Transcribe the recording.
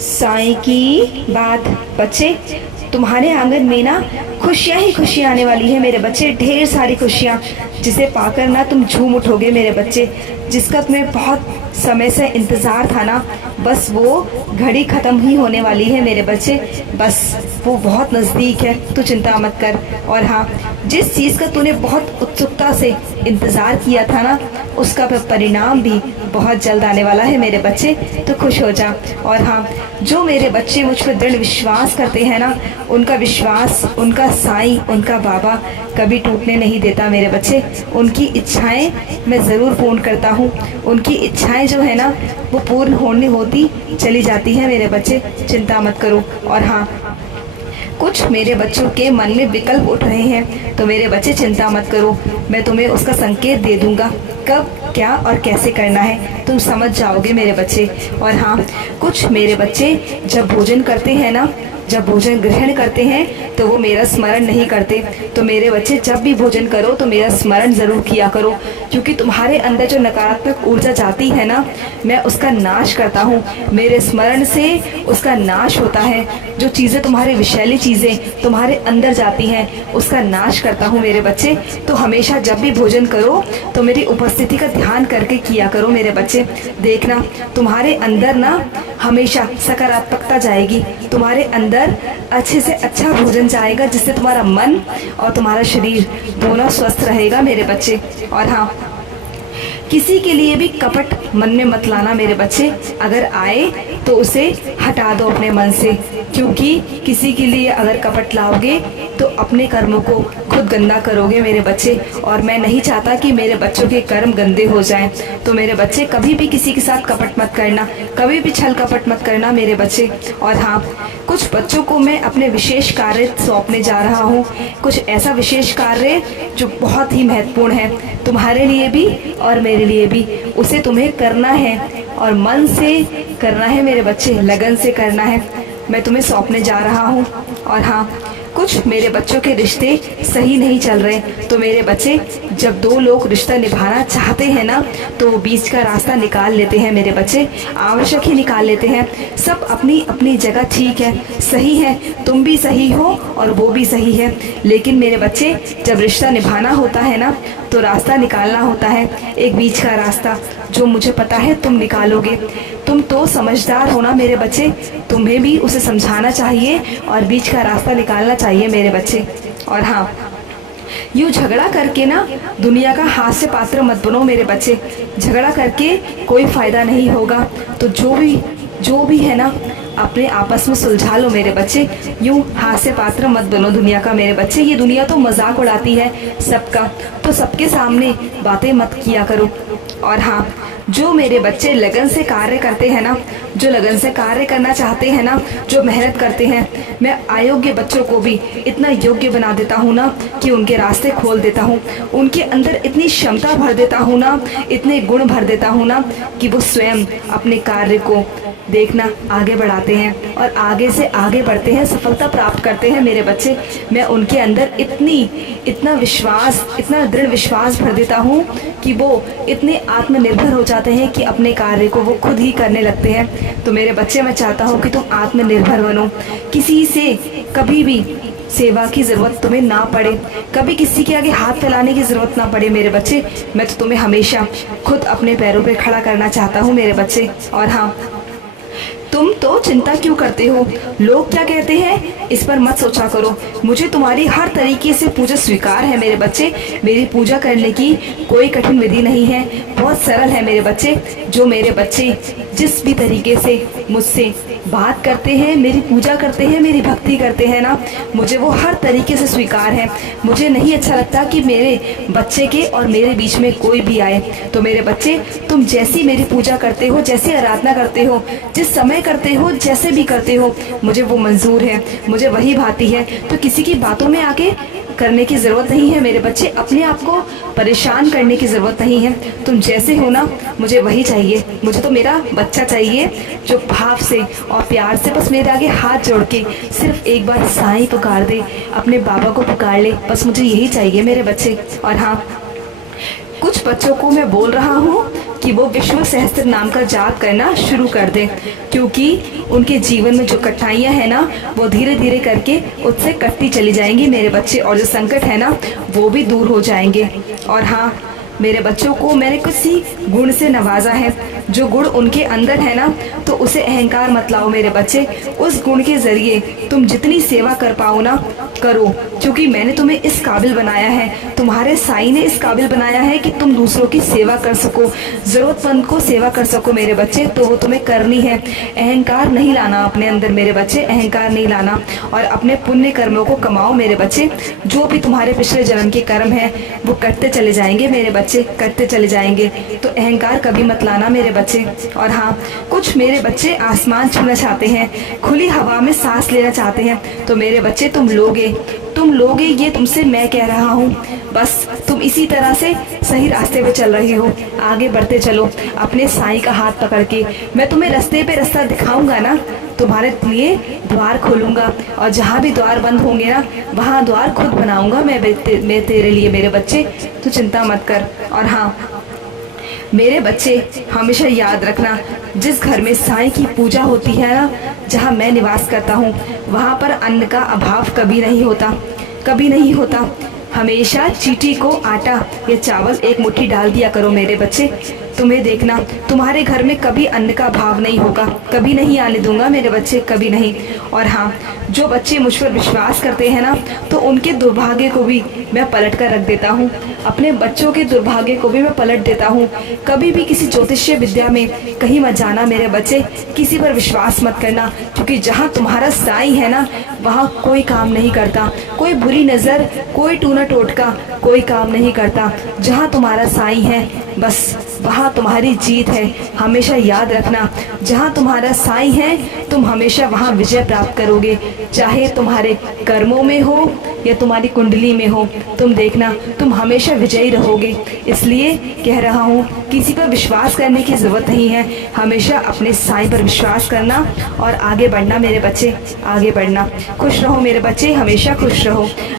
साईं की बात। बच्चे, तुम्हारे आंगन में ना खुशियां ही खुशियां आने वाली है मेरे बच्चे, ढेर सारी खुशियां, जिसे पाकर ना तुम झूम उठोगे मेरे बच्चे। जिसका तुम्हें बहुत समय से इंतज़ार था ना, बस वो घड़ी ख़त्म ही होने वाली है मेरे बच्चे। बस वो बहुत नज़दीक है, तू चिंता मत कर। और हाँ, जिस चीज़ का तूने बहुत उत्सुकता से इंतज़ार किया था ना, उसका परिणाम भी बहुत जल्द आने वाला है मेरे बच्चे, तो खुश हो जा। और हाँ, जो मेरे बच्चे मुझ पर दृढ़ विश्वास करते हैं ना, उनका विश्वास उनका साईं, उनका बाबा कभी टूटने नहीं देता मेरे बच्चे। उनकी इच्छाएं मैं ज़रूर पूर्ण करता हूँ। उनकी इच्छाएं जो है ना, वो पूर्ण होती चली जाती हैं मेरे बच्चे, चिंता मत करो। और हाँ, कुछ मेरे बच्चों के मन में विकल्प उठ रहे हैं, तो मेरे बच्चे चिंता मत करो, मैं तुम्हें उसका संकेत दे दूंगा, कब क्या और कैसे करना है तुम समझ जाओगे मेरे बच्चे। और हाँ, कुछ मेरे बच्चे जब भोजन करते हैं ना, जब भोजन ग्रहण करते हैं तो वो मेरा स्मरण नहीं करते। तो मेरे बच्चे, जब भी भोजन करो तो मेरा स्मरण ज़रूर किया करो, क्योंकि तुम्हारे अंदर जो नकारात्मक ऊर्जा जाती है ना, मैं उसका नाश करता हूँ। मेरे स्मरण से उसका नाश होता है। जो चीज़ें तुम्हारे विषैली चीज़ें तुम्हारे अंदर जाती हैं, उसका नाश करता हूँ मेरे बच्चे। तो हमेशा जब भी भोजन करो तो मेरी उपस्थिति का ध्यान करके किया करो मेरे बच्चे। देखना, तुम्हारे अंदर ना हमेशा सकारात्मकता जाएगी, तुम्हारे अंदर अच्छे से अच्छा भोजन जाएगा, जिससे तुम्हारा मन और तुम्हारा शरीर दोनों स्वस्थ रहेगा मेरे बच्चे। और हाँ, किसी के लिए भी कपट मन में मत लाना मेरे बच्चे। अगर आए तो उसे हटा दो अपने मन से, क्योंकि किसी के लिए अगर कपट लाओगे तो अपने कर्मों को खुद गंदा करोगे मेरे बच्चे। और मैं नहीं चाहता कि मेरे बच्चों के कर्म गंदे हो जाएं। तो मेरे बच्चे, कभी भी किसी के साथ कपट मत करना, कभी भी छल कपट मत करना मेरे बच्चे। और हाँ, कुछ बच्चों को मैं अपने विशेष कार्य सौंपने जा रहा हूँ, कुछ ऐसा विशेष कार्य जो बहुत ही महत्वपूर्ण है तुम्हारे लिए भी और मेरे लिए भी। उसे तुम्हें करना है और मन से करना है मेरे बच्चे, लगन से करना है। मैं तुम्हें सौंपने जा रहा हूँ। और हाँ, कुछ मेरे बच्चों के रिश्ते सही नहीं चल रहे, तो मेरे बच्चे, जब दो लोग रिश्ता निभाना चाहते हैं ना, तो वो बीच का रास्ता निकाल लेते हैं मेरे बच्चे, आवश्यक ही निकाल लेते हैं। सब अपनी अपनी जगह ठीक है, सही है, तुम भी सही हो और वो भी सही है। लेकिन मेरे बच्चे, जब रिश्ता निभाना होता है ना, तो रास्ता निकालना होता है, एक बीच का रास्ता, जो मुझे पता है तुम निकालोगे। तुम तो समझदार हो ना मेरे बच्चे, तुम्हें भी उसे समझाना चाहिए और बीच का रास्ता निकालना चाहिए मेरे बच्चे। और हाँ, यूँ झगड़ा करके ना दुनिया का हास्य पात्र मत बनो मेरे बच्चे। झगड़ा करके कोई फ़ायदा नहीं होगा। तो जो भी है ना, अपने आपस में सुलझा लो मेरे बच्चे। यूँ हास्य पात्र मत बनो दुनिया का मेरे बच्चे। ये दुनिया तो मजाक उड़ाती है सबका, तो सबके सामने बातें मत किया करो। और हाँ, जो मेरे बच्चे लगन से कार्य करते हैं ना, जो लगन से कार्य करना चाहते हैं ना, जो मेहनत करते हैं, मैं अयोग्य बच्चों को भी इतना योग्य बना देता हूँ ना कि उनके रास्ते खोल देता हूँ। उनके अंदर इतनी क्षमता भर देता हूँ ना, इतने गुण भर देता हूँ ना, कि वो स्वयं अपने कार्य को देखना आगे बढ़ाते हैं और आगे से आगे बढ़ते हैं, सफलता प्राप्त करते हैं मेरे बच्चे। मैं उनके अंदर इतना विश्वास, इतना दृढ़ विश्वास भर देता हूँ कि वो इतने आत्मनिर्भर हो जाते हैं कि अपने कार्य को वो खुद ही करने लगते हैं। तो मेरे बच्चे, मैं चाहता हूँ कि तुम आत्मनिर्भर बनो, किसी से कभी भी सेवा की ज़रूरत तुम्हें ना पड़े, कभी किसी के आगे हाथ फैलाने की ज़रूरत ना पड़े मेरे बच्चे। मैं तो तुम्हें हमेशा खुद अपने पैरों पे खड़ा करना चाहता हूँ मेरे बच्चे। और हाँ, तुम तो चिंता क्यों करते हो, लोग क्या कहते हैं इस पर मत सोचा करो। मुझे तुम्हारी हर तरीके से पूजा स्वीकार है मेरे बच्चे। मेरी पूजा करने की कोई कठिन विधि नहीं है, बहुत सरल है मेरे बच्चे। जो मेरे बच्चे जिस भी तरीके से मुझसे बात करते हैं, मेरी पूजा करते हैं, मेरी भक्ति करते हैं ना, मुझे वो हर तरीके से स्वीकार है। मुझे नहीं अच्छा लगता कि मेरे बच्चे के और मेरे बीच में कोई भी आए। तो मेरे बच्चे, तुम जैसी मेरी पूजा करते हो, जैसी आराधना करते हो, जिस समय करते हो, जैसे भी करते हो, मुझे वो मंजूर है, मुझे वही भाती है। तो किसी की बातों में आके करने की ज़रूरत नहीं है मेरे बच्चे, अपने आप को परेशान करने की ज़रूरत नहीं है। तुम जैसे हो ना, मुझे वही चाहिए। मुझे तो मेरा बच्चा चाहिए जो भाव से और प्यार से बस मेरे आगे हाथ जोड़ के सिर्फ एक बार साईं पुकार दे, अपने बाबा को पुकार ले, बस मुझे यही चाहिए मेरे बच्चे। और हाँ, कुछ बच्चों को मैं बोल रहा हूँ कि वो विष्णु सहस्त्र नाम का जाप करना शुरू कर दें, क्योंकि उनके जीवन में जो कठिनाइयाँ हैं ना वो धीरे धीरे करके उससे कटती चली जाएंगी मेरे बच्चे, और जो संकट है ना वो भी दूर हो जाएंगे। और हाँ, मेरे बच्चों को मैंने किसी गुण से नवाजा है, जो गुण उनके अंदर है ना तो उसे अहंकार मत लाओ मेरे बच्चे। उस गुण के ज़रिए तुम जितनी सेवा कर पाओ ना करो, क्योंकि मैंने तुम्हें इस काबिल बनाया है, तुम्हारे साईं ने इस काबिल बनाया है कि तुम दूसरों की सेवा कर सको, ज़रूरतमंद को सेवा कर सको मेरे बच्चे। तो वो तुम्हें करनी है। अहंकार नहीं लाना अपने अंदर मेरे बच्चे, अहंकार नहीं लाना, और अपने पुण्य कर्मों को कमाओ मेरे बच्चे। जो भी तुम्हारे पिछले जन्म के कर्म हैं वो करते चले जाएंगे मेरे बच्चे, करते चले जाएंगे। तो अहंकार कभी मत लाना मेरे बच्चे। और हाँ, कुछ मेरे बच्चे आसमान छूना चाहते हैं, खुली हवा में सांस लेना चाहते हैं, तो मेरे बच्चे तुम लोगे, ये तुमसे मैं कह रहा हूँ। बस तुम इसी तरह से सही रास्ते पे चल रहे हो, आगे बढ़ते चलो अपने साईं का हाथ पकड़ के। मैं तुम्हें रास्ते पे रास्ता दिखाऊंगा ना, तुम्हारे लिए द्वार खोलूंगा, और जहाँ भी द्वार बंद होंगे ना वहाँ द्वार खुद बनाऊंगा मैं तेरे लिए मेरे बच्चे, तो चिंता मत कर। और हाँ मेरे बच्चे, हमेशा याद रखना, जिस घर में साईं की पूजा होती है ना, जहाँ मैं निवास करता हूँ, वहाँ पर अन्न का अभाव कभी नहीं होता, कभी नहीं होता। हमेशा चींटी को आटा या चावल एक मुट्ठी डाल दिया करो मेरे बच्चे। तुम्हें देखना, तुम्हारे घर में कभी अन्न का अभाव नहीं होगा, कभी नहीं आने दूंगा मेरे बच्चे, कभी नहीं। और हाँ, जो बच्चे मुझ पर विश्वास करते हैं ना तो उनके दुर्भाग्य को भी मैं पलट कर रख देता हूँ, अपने बच्चों के दुर्भाग्य को भी मैं पलट देता हूँ। कभी भी किसी ज्योतिषीय विद्या में कहीं मत जाना मेरे बच्चे, किसी पर विश्वास मत करना, क्योंकि जहाँ तुम्हारा साईं है ना वहाँ कोई काम नहीं करता, कोई बुरी नज़र, कोई टूना टोटका कोई काम नहीं करता। जहाँ तुम्हारा साईं है बस वहाँ तुम्हारी जीत है, हमेशा याद रखना। जहाँ तुम्हारा साईं है तुम हमेशा वहाँ विजय प्राप्त करोगे, चाहे तुम्हारे कर्मों में हो या तुम्हारी कुंडली में हो, तुम देखना तुम हमेशा विजयी रहोगे। इसलिए कह रहा हूँ, किसी पर विश्वास करने की ज़रूरत नहीं है, हमेशा अपने साईं पर विश्वास करना और आगे बढ़ना मेरे बच्चे, आगे बढ़ना। खुश रहो मेरे बच्चे, हमेशा खुश रहो।